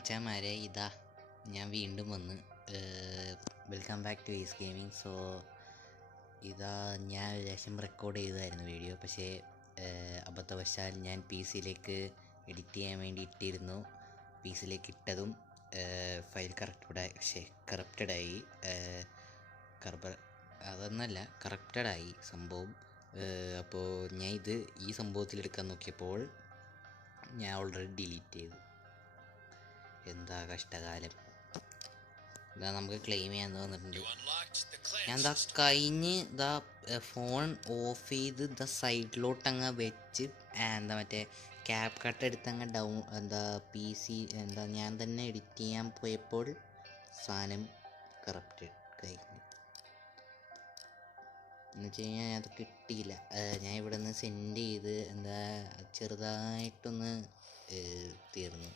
മച്ചാന്മാരെ ഇതാ ഞാൻ വീണ്ടും വന്ന് welcome back two is gaming. So ഇതാ ഞാൻ ലേശം റെക്കോർഡ് ചെയ്തതായിരുന്നു വീഡിയോ, പക്ഷേ അബദ്ധവശാൽ ഞാൻ പി സിയിലേക്ക് എഡിറ്റ് ചെയ്യാൻ വേണ്ടി ഇട്ടിരുന്നു. പി സിയിലേക്ക് ഇട്ടതും ഫയൽ കറപ്റ്റഡായി അതൊന്നല്ല കറപ്റ്റഡായി സംഭവം. അപ്പോൾ ഞാൻ ഈ സംഭവത്തിലെടുക്കാൻ നോക്കിയപ്പോൾ ഞാൻ ഓൾറെഡി ഡിലീറ്റ് ചെയ്തു. എന്താ കഷ്ടകാലം. ഇതാ നമുക്ക് ക്ലെയിം ചെയ്യാൻ തോന്നിട്ടുണ്ട്. ഞാൻ എന്താ കഴിഞ്ഞ് ഫോൺ ഓഫ് ചെയ്ത് സൈഡിലോട്ടങ്ങ് വെച്ച് മറ്റേ ക്യാപ് കട്ട് എടുത്തങ്ങ് പി സി ഞാൻ തന്നെ എഡിറ്റ് ചെയ്യാൻ പോയപ്പോൾ സാധനം കറപ്റ്റഡ് കഴിഞ്ഞു. എന്ന് വെച്ച് കഴിഞ്ഞാൽ അത് കിട്ടിയില്ല. ഞാൻ ഇവിടെ നിന്ന് സെൻഡ് ചെയ്ത് ചെറുതായിട്ടൊന്ന് തീർന്നു.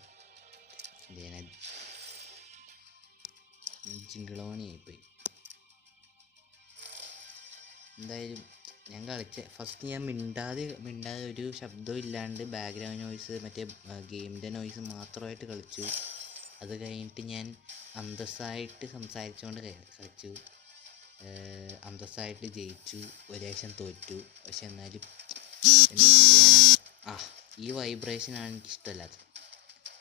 ജിങ്കിളോണിയായിപ്പോയി. എന്തായാലും ഞാൻ ഫസ്റ്റ് ഞാൻ മിണ്ടാതെ ഒരു ശബ്ദവും ഇല്ലാണ്ട് ബാക്ക്ഗ്രൗണ്ട് നോയ്സ് മറ്റേ ഗെയിമിൻ്റെ നോയ്സ് മാത്രമായിട്ട് കളിച്ചു. അത് കഴിഞ്ഞിട്ട് ഞാൻ അന്തസ്സായിട്ട് സംസാരിച്ചുകൊണ്ട് കളിച്ചു. അന്തസ്സായിട്ട് ജയിച്ചു, ഒരേശം തോറ്റു. പക്ഷെ എന്നാലും എന്താ ചെയ്യാനാ, ഈ വൈബ്രേഷനാണ് എനിക്കിഷ്ടമല്ലാത്തത്.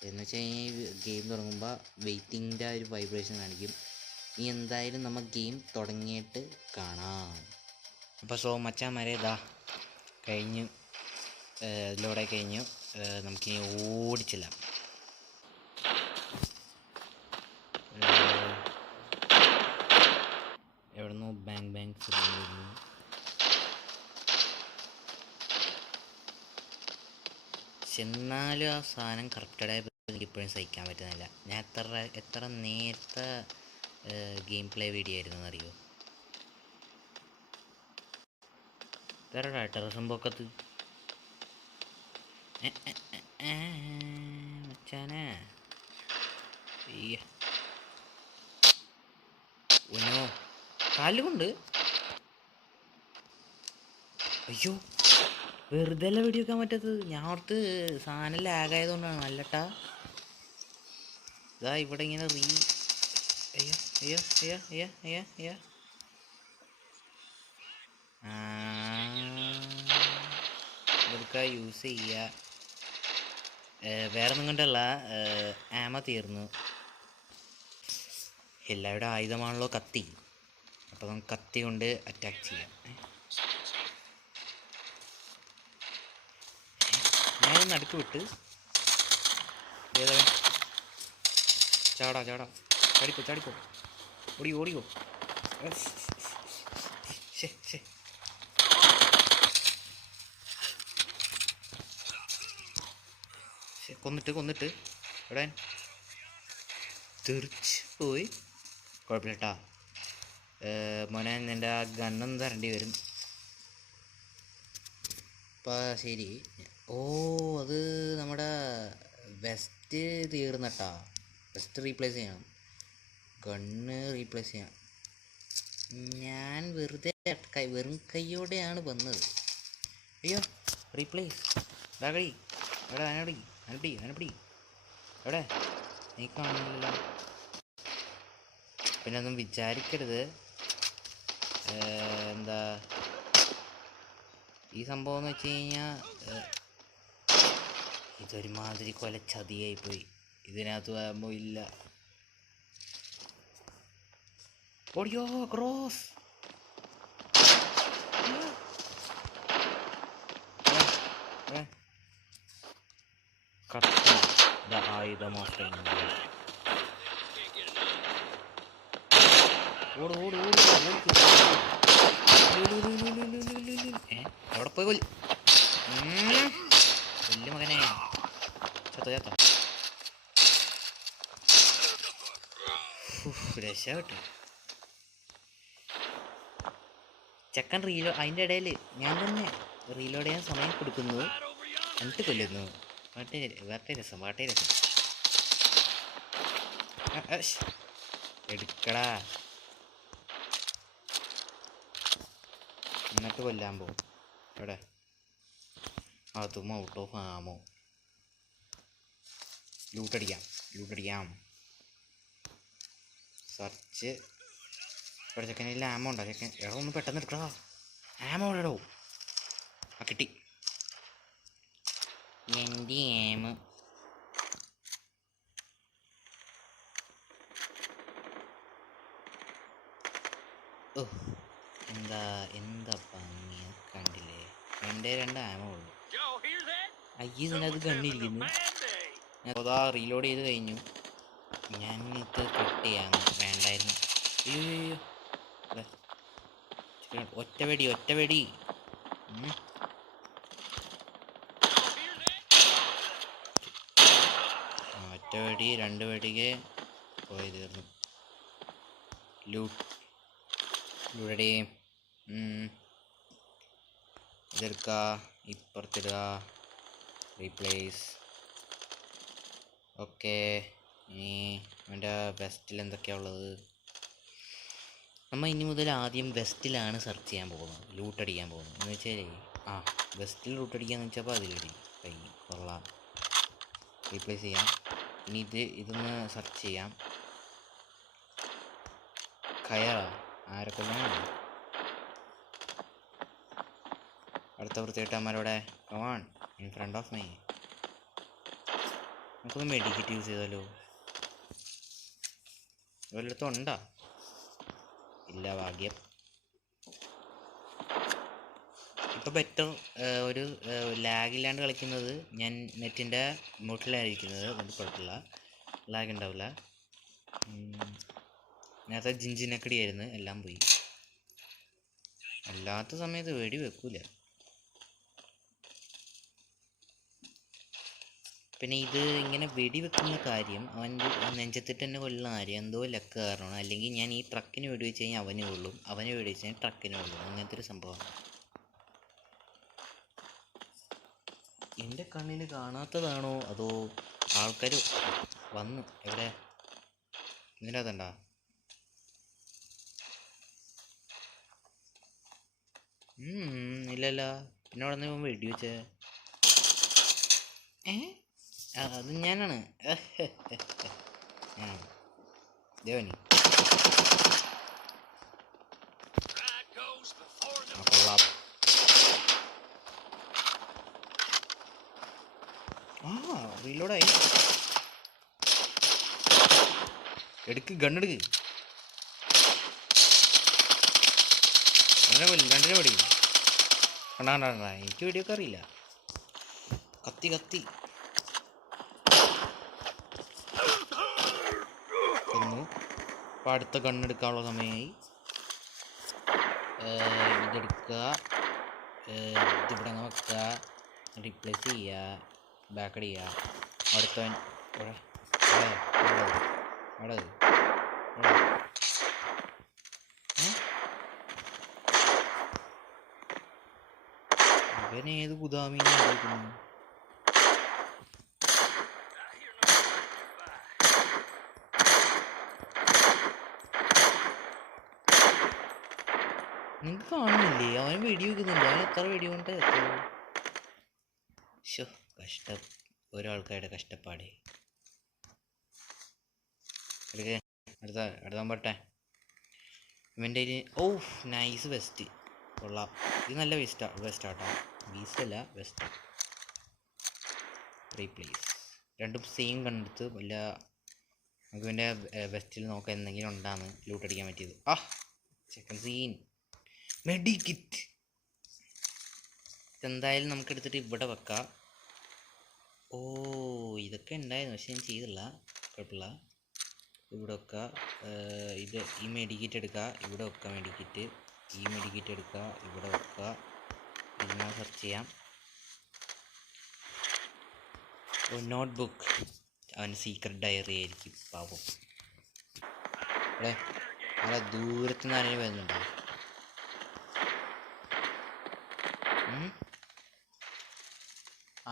എന്ന് വെച്ച് കഴിഞ്ഞാൽ ഗെയിം തുടങ്ങുമ്പോൾ വെയിറ്റിങ്ങിൻ്റെ ഒരു വൈബ്രേഷൻ കാണിക്കും. ഇനി എന്തായാലും നമ്മൾ ഗെയിം തുടങ്ങിയിട്ട് കാണാം. അപ്പോൾ മച്ചാന്മാരെ കഴിഞ്ഞു, ഇതിലൂടെ കഴിഞ്ഞു. നമുക്കിനി ഓടിച്ചില്ലാം. എവിടുന്നോ ബാങ്ക് എന്നാലും ആ സാധനം കറക്റ്റഡായി എനിക്കിപ്പോഴും സഹിക്കാൻ പറ്റുന്നില്ല. ഞാൻ എത്ര നേരത്തെ ഗെയിം പ്ലേ വീഡിയോ ആയിരുന്നു എന്നറിയോ. വേറെ ടെറസും പൊക്കത്ത് മച്ചാനെ ഒന്നോ കാലുകൊണ്ട് അയ്യോ വെറുതെ അല്ല വീഡിയോ വെക്കാൻ പറ്റത്തത്. ഞാൻ ഓർത്ത് സാധനം ലാഗായതുകൊണ്ടാണ്. നല്ലട്ടാ ഇതാ ഇവിടെ ഇങ്ങനെ ഇതൊക്കെ യൂസ് ചെയ്യുക. വേറെ ഒന്നും കൊണ്ടല്ല, ആമ തീർന്നു. എല്ലാവരുടെ ആയുധമാണല്ലോ കത്തി. അപ്പോൾ നമുക്ക് കത്തി കൊണ്ട് അറ്റാക്ക് ചെയ്യാം. ഞാനൊന്ന് നടുക്ക് വിട്ട് ചാടിപ്പോ ഓടിയോ കൊന്നിട്ട് എവിടെ തെറിച്ച് പോയി. കുഴപ്പമില്ല കേട്ടോ മോനെ, എൻ്റെ ആ ഗണ്ണൊന്നും തരേണ്ടി വരും. അപ്പം ശരി. അത് നമ്മുടെ വെസ്റ്റ് തീർന്നട്ടാ. വെസ്റ്റ് റീപ്ലേസ് ചെയ്യണം, ഗണ്ണ് റീപ്ലേസ് ചെയ്യണം. ഞാൻ വെറും കൈയോടെയാണ് വന്നത്. അയ്യോ റീപ്ലേസ് കളി എവിടെ അനപ്പടി എവിടെ നീ കാണുന്നില്ല. പിന്നെ ഒന്നും വിചാരിക്കരുത്, ഈ സംഭവം എന്ന് വെച്ച് കഴിഞ്ഞാൽ ഇതൊരുമാതിരി കൊലച്ചതിയായിപ്പോയി. ഇതിനകത്ത് ആകുമ്പോൾ ഇല്ല. ഓടിയോ ക്രോസ് ആയുധം എവിടെ പോയി വലിയ മകനെ ചത്ത രക്ഷപ്പെട്ടു. ചെക്കൻ അതിൻ്റെ ഇടയിൽ ഞാൻ തന്നെ റീലോഡ് ചെയ്യാൻ സമയം കൊടുക്കുന്നു, എന്നിട്ട് കൊല്ലുന്നു. വാട്ടെ രസം എടുക്കടാ, എന്നിട്ട് കൊല്ലാൻ പോകും. എവിടെ അതും ഔട്ട് ഓഫ് ആമോ ലൂട്ടടിക്കാം. ലൂട്ടടിക്കാം. സെർച്ച്. ഇവിടെ ചെക്കനില്ല. ആമോ ഉണ്ടോ ചെക്കൻ? എടോ ഒന്ന് പെട്ടെന്ന് എടുക്കടാ. ആമോ ഇടോ. ആ കിട്ടി. എൻ്റെ ആമ. ഓ എന്താ എന്താ ഭംഗി കണ്ടില്ലേ? 2 ആമോ ഉള്ളു. അയ്യോ ഇതിനകത്ത് കണ്ണിരിക്കുന്നു. അതാ റീലോഡ് ചെയ്ത് കഴിഞ്ഞു. ഞാൻ ഇത് കട്ട് ചെയ്യാൻ വേണ്ടായിരുന്നു. അയ്യോ ഒറ്റ വെടി ഒറ്റ 2 വെടിക്ക് പോയി തീർന്നു. ലൂട്ടടി. ഇതെടുക്കുക, ഇപ്പുറത്തിടുക, റീപ്ലേസ്. ഓക്കെ, ഇനി അവൻ്റെ വെസ്റ്റിൽ എന്തൊക്കെയാണ് ഉള്ളത്? നമ്മൾ ഇനി മുതൽ ആദ്യം വെസ്റ്റിലാണ് സെർച്ച് ചെയ്യാൻ പോകുന്നത്, ലൂട്ടടിക്കാൻ പോകുന്നത്. എന്ന് വെച്ചാൽ വെസ്റ്റിൽ ലൂട്ടടിക്കാന്ന് വെച്ചപ്പോൾ അതിലടി കൈ കൊള്ളാം. റീപ്ലേസ് ചെയ്യാം. ഇനി ഇതൊന്ന് സെർച്ച് ചെയ്യാം. കയറാ ആരെ കൊല്ലാനാണ്? അടുത്ത വൃത്തികെട്ടന്മാരോടെ come on in front of my. നമുക്കൊന്ന് മെഡിക്കറ്റ് യൂസ് ചെയ്താലോ? വല്ലയിടത്തും ഉണ്ടോ? ഇല്ല, ഭാഗ്യം. ഇപ്പോൾ ബെറ്റർ ഒരു ലാഗില്ലാണ്ട് കളിക്കുന്നത്. ഞാൻ നെറ്റിൻ്റെ മുട്ടിലായിരിക്കുന്നത്, അതുകൊണ്ട് കുഴപ്പമില്ല, ലാഗ് ഉണ്ടാവില്ല. നേരത്തെ ജിഞ്ചിനക്കടിയായിരുന്നു, എല്ലാം പോയി. അല്ലാത്ത സമയത്ത് വെടി വെക്കൂല. പിന്നെ ഇത് ഇങ്ങനെ വെടി വെക്കുന്ന കാര്യം അവൻ്റെ നെഞ്ചത്തിട്ട് തന്നെ കൊല്ലുന്ന കാര്യം എന്തോ ലക്ക് കാരണമാണ്. അല്ലെങ്കിൽ ഞാൻ ഈ ട്രക്കിന് വെടി വെച്ച് കഴിഞ്ഞാൽ അവന് കൊള്ളും, അവന് വെടി വെച്ച് കഴിഞ്ഞാൽ ട്രക്കിന് കൊള്ളും. അങ്ങനത്തെ ഒരു സംഭവമാണ്. എൻ്റെ കണ്ണിന് കാണാത്തതാണോ അതോ ആൾക്കാർ വന്ന് എവിടെ ഇതിനകത്തുണ്ടാ? ഇല്ലല്ല. പിന്നെ അവിടെ നിന്ന് വെടി വെച്ചേ? അത് ഞാനാണ്. ദേവനി കൊള്ളാം. റീലോഡായി. എടുക്ക്, ഗണ്ണെടുക്ക്. 2 വെടി കണ്ടാ. എനിക്ക് വെടിയൊക്കെ അറിയില്ല. കത്തി കൊന്നു. അപ്പം അടുത്ത ഗണ്ണെടുക്കാനുള്ള സമയമായി. ഇതെടുക്കുക, ഇതിവിടെ വെക്കുക, റീപ്ലേസ് ചെയ്യുക, ബാക്കഡ് ചെയ്യുക. അടുത്തവൻ ഇവനേത് ഗുദാമീനെ കളിക്കുന്നു? നിങ്ങൾക്ക് കാണുന്നില്ലേ? അവൻ വെടി വെക്കുന്നുണ്ട്. അവൻ എത്ര വെടി കൊണ്ട് എത്തും? കഷ്ടം, ഒരാൾക്കാരുടെ കഷ്ടപ്പാട്. അടുത്ത പട്ടെ. ഇവൻ്റെ നൈസ് വെസ്റ്റ് കൊള്ളാം. ഇത് നല്ല വെസ്റ്റാട്ടോ. വീസ്റ്റല്ല, വെസ്റ്റ്. റീപ്ലേസ്. രണ്ടും സെയിം കണ്ടെടുത്ത് വല്ല നമുക്ക് ഇവൻ്റെ വെസ്റ്റിൽ നോക്കാൻ എന്തെങ്കിലും ഉണ്ടാന്ന് ലൂട്ടടിക്കാൻ പറ്റിയത്. ചെക്കൻ സീൻ. മെഡിക്കിറ്റ് എന്തായാലും നമുക്ക് എടുത്തിട്ട് ഇവിടെ വെക്കാം. ഇതൊക്കെ ഉണ്ടായിരുന്നു, പക്ഷെ ഞാൻ ചെയ്തില്ല. കുഴപ്പമില്ല. ഇവിടെ വെക്കുക. ഈ മെഡിക്കിറ്റ് എടുക്കുക, ഇവിടെ വെക്കുക മെഡിക്കിറ്റ്. ഈ മെഡിക്കിറ്റ് എടുക്കുക, ഇവിടെ വെക്കുക. ഇതിനെ സെർച്ച് ചെയ്യാം. നോട്ട്ബുക്ക്. അവൻ്റെ സീക്രട്ട് ഡയറി ആയിരിക്കും, പാവം. അവിടെ ദൂരത്ത് നിന്ന് ആരെങ്കിലും വരുന്നുണ്ടോ?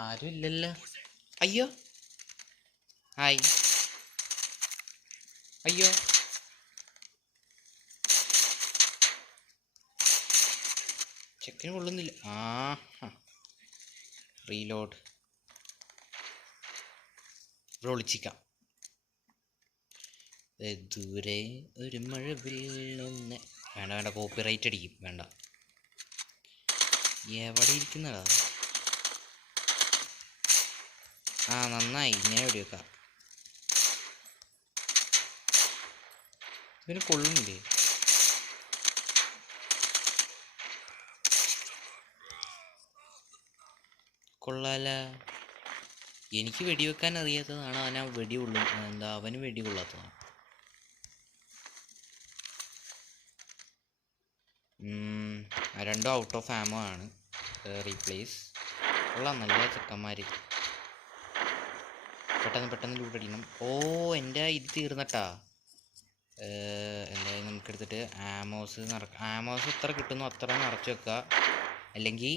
ആരും ഇല്ലല്ലോ. അയ്യോ, ഹായ്. അയ്യോ, ചെക്കിന് കൊള്ളുന്നില്ല. റീലോഡ്. ഒളിച്ചിക്കാം. ദൂരെ ഒരു മഴ വീഴുന്ന. വേണ്ട വേണ്ട, കോപ്പിറൈറ്റ് അടിക്കും, വേണ്ട. എവിടെ ഇരിക്കുന്നടാ? ആ നന്നായി, ഇങ്ങനെ വെടിവെക്കാം. ഇതിന് കൊള്ളുന്നില്ലേ? കൊള്ളാല. എനിക്ക് വെടിവെക്കാൻ അറിയാത്തതാണ്, അവനാ വെടി കൊള്ളും. എന്താ അവന് വെടി കൊള്ളാത്തതാണ്. രണ്ടും ഔട്ട് ഓഫ് ആമോ ആണ്. റീപ്ലേസ്. കൊള്ളാം, നല്ല ചെക്കന്മാർ. പെട്ടെന്ന് ലൂട്ടടിക്കണം. ഓ എൻ്റെ ഇത് തീർന്നട്ടാ. എന്തായാലും നമുക്കെടുത്തിട്ട് ആമോസ് എത്ര കിട്ടുന്നു അത്ര നിറച്ച് വെക്കുക. അല്ലെങ്കിൽ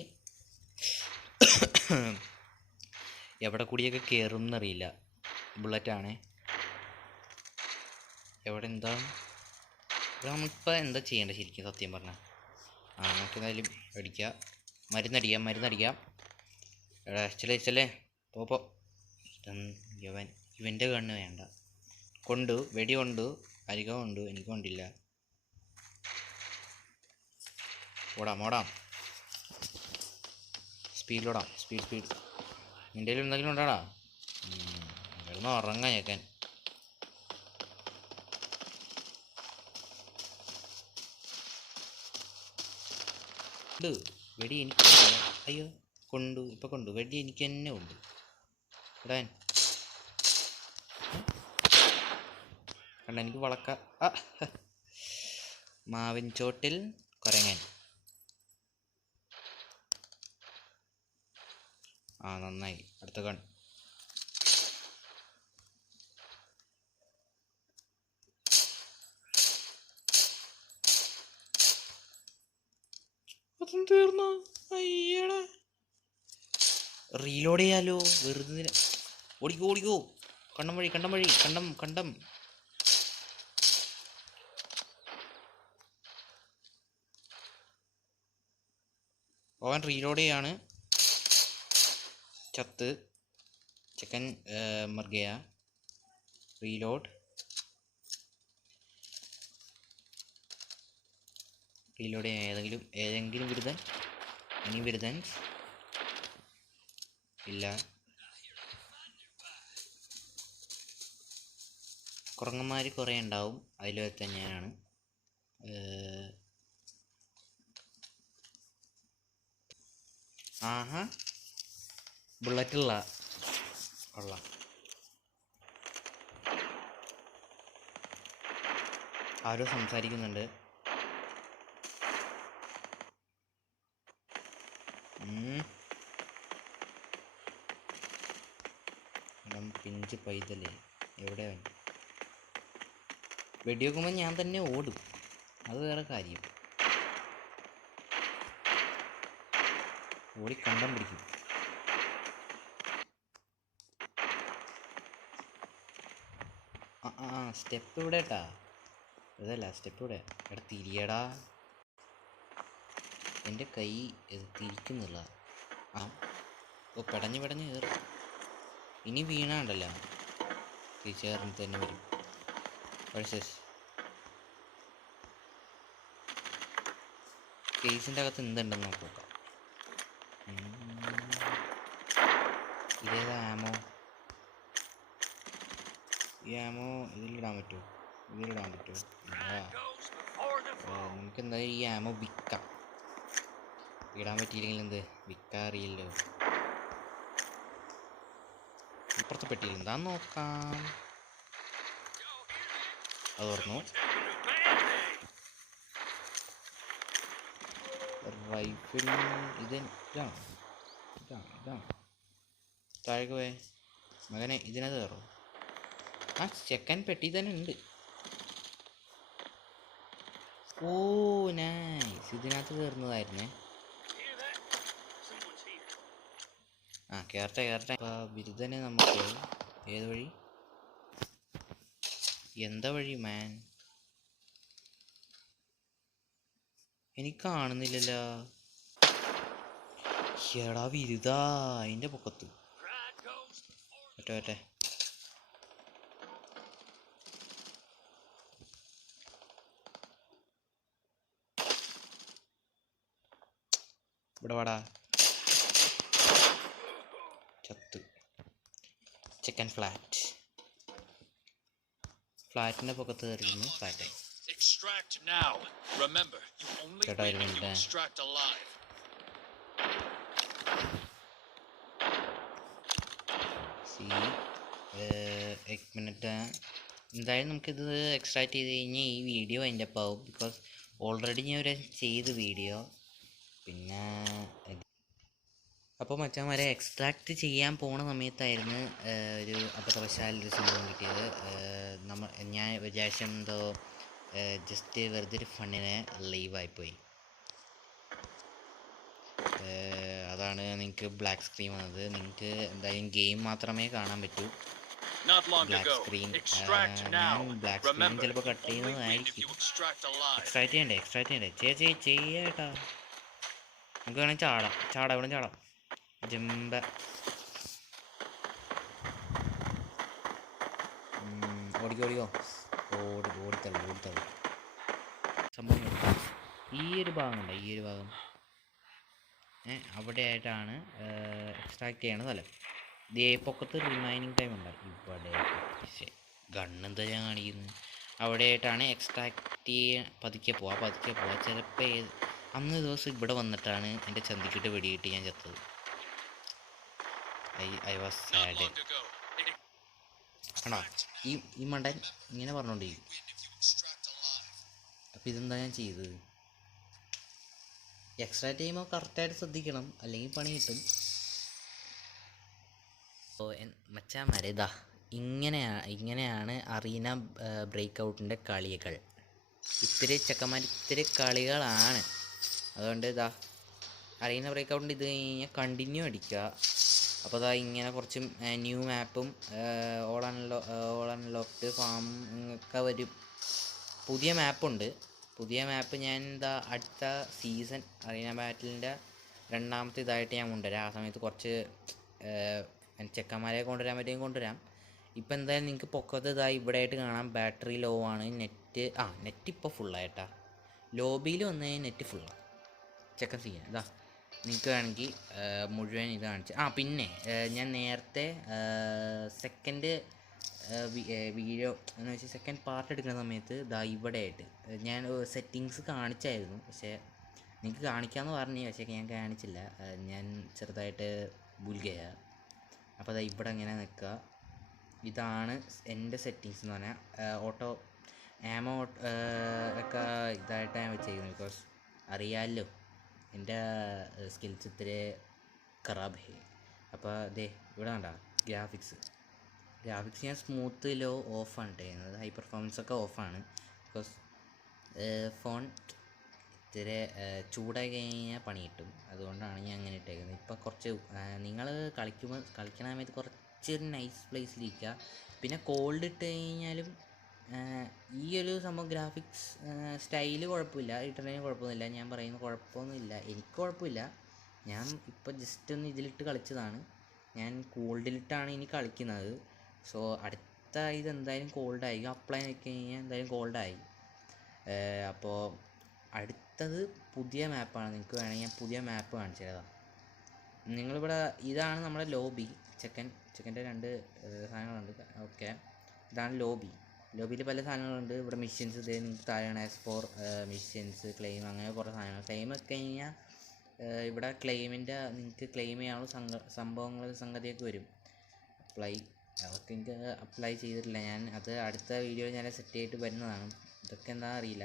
എവിടെ കൂടിയൊക്കെ കയറും എന്നറിയില്ല. ബുള്ളറ്റാണേ. എവിടെ എന്താ നമ്മളിപ്പോൾ എന്താ ചെയ്യേണ്ടത് ശരിക്കും സത്യം പറഞ്ഞാൽ? നമുക്കെന്തായാലും അടിക്കാം. മരുന്നടിക്കാം. എടാ ചെല്ലേ പോപ്പോ. ഇവൻ്റെ കണ്ണ് വേണ്ട. വെടി കൊണ്ടു, അരികം കൊണ്ടു, എനിക്ക് കൊണ്ടില്ല. ഓടാം. സ്പീഡിലോടാം. സ്പീഡ്. നിൻ്റെ കയ്യിൽ എന്തെങ്കിലും ഉണ്ടാടാ? കിടന്ന് ഉറങ്ങാൻ ചേക്കാൻ. വെടി എനിക്ക്. അയ്യോ കൊണ്ടു വെടി എനിക്ക് തന്നെ ഉണ്ട്. ഇടാൻ കണ്ട, എനിക്ക് വളക്ക. മാവിൻ ചോട്ടിൽ കുരങ്ങൻ. നന്നായി. അടുത്ത കൺ. അതും തീർന്നോ? അയ്യടാ, റീലോഡ് ചെയ്യാലോ വെറുതെ. ഓടിക്കോ. കണ്ടം വഴി. കണ്ടം. അവൻ റീലോഡ് ചെയ്യാണ്. ചത്ത്. ചിക്കൻ മർഗയ. റീലോഡ് ചെയ്യാം. ഏതെങ്കിലും ബിരുദൻ. ഇനി ബിരുദൻ ഇല്ല. കുരങ്ങന്മാർ കുറേ ഉണ്ടാവും. അതിൽ തന്നെയാണ്. ബുള്ളറ്റുള്ള കൊള്ളാം. ആരോ സംസാരിക്കുന്നുണ്ട്. പിഞ്ച് പൈതലേ, എവിടെ അവൻ? വെടിവെക്കുമ്പോൾ ഞാൻ തന്നെ ഓടും, അത് വേറെ കാര്യം. ഓടി കണ്ടം പിടിക്കും. സ്റ്റെപ്പ് ഇവിടെ കേട്ടാ. അതല്ല സ്റ്റെപ്പ് ഇവിടെ. എടാ തിരിയടാ. എൻ്റെ കൈ തിരിക്കുന്നില്ല. പെടഞ്ഞ് കയറി. ഇനി വീണാണ്ടല്ലോ തിരിച്ചു കയറി തന്നെ വരും. കേസിൻ്റെ അകത്ത് എന്തുണ്ടെന്ന് നോക്കാം. ഇതേതാ ആമോ? ഈ ആമോ ഇതിലിടാൻ പറ്റുമോ? നമുക്ക് എന്തായാലും ഈ ആമോ വിൽക്കാം. ഇടാൻ പറ്റിയില്ലെങ്കിൽ എന്ത് വിൽക്കാൻ അറിയില്ലോ. ഇപ്പുറത്തെ പെട്ടിയിൽ എന്താന്ന് നോക്കാം. അത് തുറന്നു. റൈഫിൾ ഇതാണ്. താഴേക്ക് പോയേ മകനെ, ഇതിനകത്ത് കയറോ? ചെക്കൻ പെട്ടി തന്നെ ഉണ്ട്. ഓ നൈസ്, ഇതിനകത്ത് കയറുന്നതായിരുന്നേ. കേറട്ടെ. ബിരുദനെ നമുക്ക് ഏത് വഴി? എന്താ വഴി മാൻ? എനിക്ക് കാണുന്നില്ലല്ലോ. എടാ ബിരുദാ, അതിൻ്റെ പൊക്കത്ത്. പറ്റേ ഇവിടെ വാടാ. ചത്ത്. ചിക്കൻ ഫ്ലാറ്റിൻ്റെ പൊക്കത്ത് കയറിയിരുന്നു. ഫ്ലാറ്റായി. ചേട്ടാ ഒരു മിനിറ്റ്. एक मिनट. എന്തായാലും നമുക്കിത് എക്സ്ട്രാക്ട് ചെയ്ത് കഴിഞ്ഞാൽ ഈ വീഡിയോ അതിൻ്റെ ഒപ്പം ആവും. ബിക്കോസ് ഓൾറെഡി ഞാൻ ഒരു ചെയ്ത് വീഡിയോ. പിന്നെ അപ്പോൾ മച്ചാന്മാരെ എക്സ്ട്രാക്ട് ചെയ്യാൻ പോണ സമയത്തായിരുന്നു ഒരു അബദ്ധവശാൽ ഒരു സംഭവം കിട്ടിയത്. ഞാൻ വിചാരിച്ച എന്തോ ജസ്റ്റ് വെറുതെ ഒരു ഫണ്ണിന് ലൈവായിപ്പോയി. അതാണ് നിങ്ങൾക്ക് ബ്ലാക്ക് സ്ക്രീൻ വന്നത്. നിങ്ങൾക്ക് എന്തായാലും ഗെയിം മാത്രമേ കാണാൻ പറ്റൂ. ബ്ലാക്ക് സ്ക്രീൻ ഞാൻ ബ്ലാക്ക് സ്ക്രീൻ ചിലപ്പോൾ കട്ട് ചെയ്യുന്നതായിരിക്കും. എക്സ്ട്രാക്ട് ചെയ്യണ്ടേ ചെയ്യാട്ടാ. നമുക്ക് വേണമെങ്കിൽ ചാടാം ഇവിടെ ചാടാം. ജമ്പ ഓടിക്കോ ഓടിത്തള്ളു. സംഭവം ഈ ഒരു ഭാഗം ഉണ്ടോ? ഈ ഒരു ഭാഗം അവിടെ ആയിട്ടാണ് എക്സ്ട്രാക്ട് ചെയ്യണ സ്ഥലം. ഇതേ പൊക്കത്ത് റിമൈനിങ് ടൈം ഉണ്ട്. ഇവിടെ ഗണ്ണെന്താ ഞാൻ കാണിക്കുന്നത്? അവിടെ ആയിട്ടാണ് എക്സ്ട്രാക്ട് ചെയ്യാൻ. പതുക്കെ പോവാ. ചിലപ്പോൾ അന്ന് ദിവസം ഇവിടെ വന്നിട്ടാണ് എൻ്റെ ചന്തിക്കിട്ട് വെടിയിട്ട് ഞാൻ ചത്തത്. I was sad. ആണോ ഈ മണ്ടൻ ഇങ്ങനെ പറഞ്ഞോണ്ടിരിക്കും. അപ്പം ഇതെന്താ ഞാൻ ചെയ്തത്? എക്സ്ട്രാക്ട് ചെയ്യുമ്പോൾ കറക്റ്റായിട്ട് ശ്രദ്ധിക്കണം, അല്ലെങ്കിൽ പണി കിട്ടും. അപ്പോൾ മച്ചാന്മാരെ ഇതാ ഇങ്ങനെയാണ് അറീന ബ്രേക്ക് ഔട്ടിൻ്റെ കളികൾ. ഇത്തിരി കളികളാണ്. അതുകൊണ്ട് ഇതാ അറീന ബ്രേക്ക് ഔട്ടിൻ്റെ ഇത് കഴിഞ്ഞാൽ കണ്ടിന്യൂ അടിക്കുക. അപ്പോൾ ഇതാ ഇങ്ങനെ കുറച്ച് ന്യൂ മാപ്പും ഓൾ അൺലോക്ക്ഡ് ഫാം ഒക്കെ വരും. പുതിയ മാപ്പുണ്ട്. പുതിയ മാപ്പ് ഞാൻ അടുത്ത സീസൺ അറീന ബാറ്റിലിൻ്റെ രണ്ടാമത്തെ ഇതായിട്ട് ഞാൻ കൊണ്ടുവരാം. ആ സമയത്ത് കുറച്ച് ചെക്കന്മാരെ കൊണ്ടുവരാം. ഇപ്പം എന്തായാലും നിങ്ങൾക്ക് പൊക്കത്ത് ഇവിടെ ആയിട്ട് കാണാം. ബാറ്ററി ലോ ആണ്. നെറ്റ് ഇപ്പോൾ ഫുള്ളായിട്ടാ. ലോബിയിൽ വന്ന് കഴിഞ്ഞാൽ നെറ്റ് ഫുള്ളാണ്. ചെക്കൻ ചെയ്യാൻ നിങ്ങൾക്ക് വേണമെങ്കിൽ മുഴുവൻ ഇത് കാണിച്ച്. പിന്നെ ഞാൻ നേരത്തെ സെക്കൻഡ് വീഡിയോ എന്ന് വെച്ചാൽ സെക്കൻഡ് പാർട്ട് എടുക്കുന്ന സമയത്ത് ഇവിടെ ആയിട്ട് ഞാൻ സെറ്റിങ്സ് കാണിച്ചായിരുന്നു. പക്ഷേ നിങ്ങൾക്ക് കാണിക്കാമെന്ന് പറഞ്ഞു. പക്ഷേ ഞാൻ കാണിച്ചില്ല. ഞാൻ ചെറുതായിട്ട് ഭൂൽഗയ. അപ്പോൾ ഇവിടെ ഇങ്ങനെ നിൽക്കുക. ഇതാണ് എൻ്റെ സെറ്റിങ്സ് എന്ന് പറഞ്ഞാൽ ഓട്ടോ ആമോ ഒക്കെ ഇതായിട്ടാണ് ഞാൻ വെച്ചേക്കുന്നത്. ബിക്കോസ് അറിയാമല്ലോ എൻ്റെ സ്കിൽസ് ഇത്തിരി ഖറാബ് ഹേ. അപ്പോൾ ഇവിടെ കണ്ടോ ഗ്രാഫിക്സ് ഞാൻ സ്മൂത്ത് ലോ ഓഫാണ് ചെയ്യുന്നത്. ഹൈ പെർഫോമൻസ് ഒക്കെ ഓഫാണ്. ബിക്കോസ് ഫോൺ ഇത്തിരി ചൂടായി കഴിഞ്ഞാൽ പണി കിട്ടും. അതുകൊണ്ടാണ് ഞാൻ അങ്ങനെ ഇട്ടേക്കുന്നത്. ഇപ്പോൾ കുറച്ച് നിങ്ങൾ കളിക്കണ സമയത്ത് കുറച്ചൊരു നൈസ് പ്ലേസിലിരിക്കുക. പിന്നെ കോൾഡ് ഇട്ട് കഴിഞ്ഞാലും ഈ ഒരു സംഭവം ഗ്രാഫിക്സ് സ്റ്റൈല് കുഴപ്പമില്ല. ഇട്ടതിന് കുഴപ്പമൊന്നുമില്ല. ഞാൻ പറയുന്നത് കുഴപ്പമൊന്നുമില്ല. എനിക്ക് കുഴപ്പമില്ല. ഞാൻ ഇപ്പോൾ ജസ്റ്റ് ഒന്ന് ഇതിലിട്ട് കളിച്ചതാണ്. ഞാൻ കോൾഡിലിട്ടാണ് ഇനി കളിക്കുന്നത്. സോ അടുത്ത ഇതെന്തായാലും കോൾഡായി. അപ്ലൈ ആക്കി കഴിഞ്ഞാൽ എന്തായാലും കോൾഡായി. അപ്പോൾ അടുത്തത് പുതിയ മാപ്പാണ്. നിങ്ങൾക്ക് വേണമെങ്കിൽ ഞാൻ പുതിയ മാപ്പ് കാണിച്ചു തരാം. നിങ്ങളിവിടെ ഇതാണ് നമ്മുടെ ലോബി. ചെക്കൻ്റെ 2 സാധനങ്ങളുണ്ട്. ഓക്കെ, ഇതാണ് ലോബിയിൽ പല സാധനങ്ങളുണ്ട്. ഇവിടെ മിഷൻസ് നിങ്ങൾക്ക് താഴെയാണ്. S4 മിഷൻസ്, ക്ലെയിം, അങ്ങനെ കുറേ സാധനങ്ങൾ. ക്ലെയിം ഒക്കെ കഴിഞ്ഞാൽ ഇവിടെ ക്ലെയിമിൻ്റെ നിങ്ങൾക്ക് ക്ലെയിം ചെയ്യാനുള്ള സംഗതിയൊക്കെ വരും. അതൊക്കെ എനിക്ക് അപ്ലൈ ചെയ്തിട്ടില്ല. ഞാൻ അത് അടുത്ത വീഡിയോ ഞാൻ സെറ്റ് ചെയ്തിട്ട് വരുന്നതാണ്. ഇതൊക്കെ എന്താ അറിയില്ല.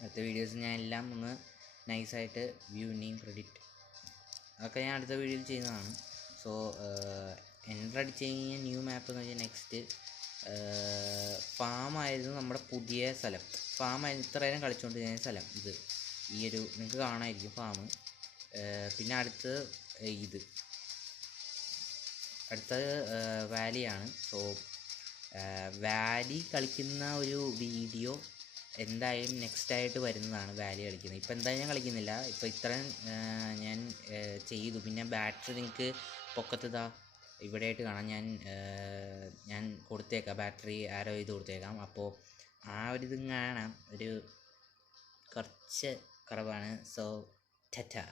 അടുത്ത വീഡിയോസ് ഞാൻ എല്ലാം ഒന്ന് നൈസായിട്ട് വ്യൂ, നെയിം, ക്രെഡിറ്റ് അതൊക്കെ ഞാൻ അടുത്ത വീഡിയോയിൽ ചെയ്യുന്നതാണ്. സോ എൻ്റർ അടിച്ച് കഴിഞ്ഞാൽ ന്യൂ മാപ്പ് എന്ന് വെച്ചാൽ നെക്സ്റ്റ് ഫാമായിരുന്നു നമ്മുടെ പുതിയ സ്ഥലം. ഫാമായിരുന്നു ഇത്ര നേരം കളിച്ചുകൊണ്ട് ഞാൻ സ്ഥലം. ഈ ഒരു നിങ്ങൾക്ക് കാണാമായിരിക്കും ഫാം. പിന്നെ അടുത്തത് അടുത്തത് വാലിയാണ്. സോ വാലി കളിക്കുന്ന ഒരു വീഡിയോ എന്തായാലും നെക്സ്റ്റായിട്ട് വരുന്നതാണ്. വാലി കളിക്കുന്നത് ഇപ്പോൾ എന്തായാലും ഞാൻ കളിക്കുന്നില്ല. ഇപ്പോൾ ഇത്രയും ഞാൻ ചെയ്തു. പിന്നെ ബാറ്ററി നിങ്ങൾക്ക് പൊക്കത്ത് ഇവിടെയായിട്ട് കാണാം. ഞാൻ കൊടുത്തേക്കാം, ബാറ്ററി ആരോ ചെയ്ത് കൊടുത്തേക്കാം. അപ്പോൾ ആ ഒരിതും കാണാം. ഒരു കുറച്ച് കുറവാണ്. സോ ടാറ്റാ.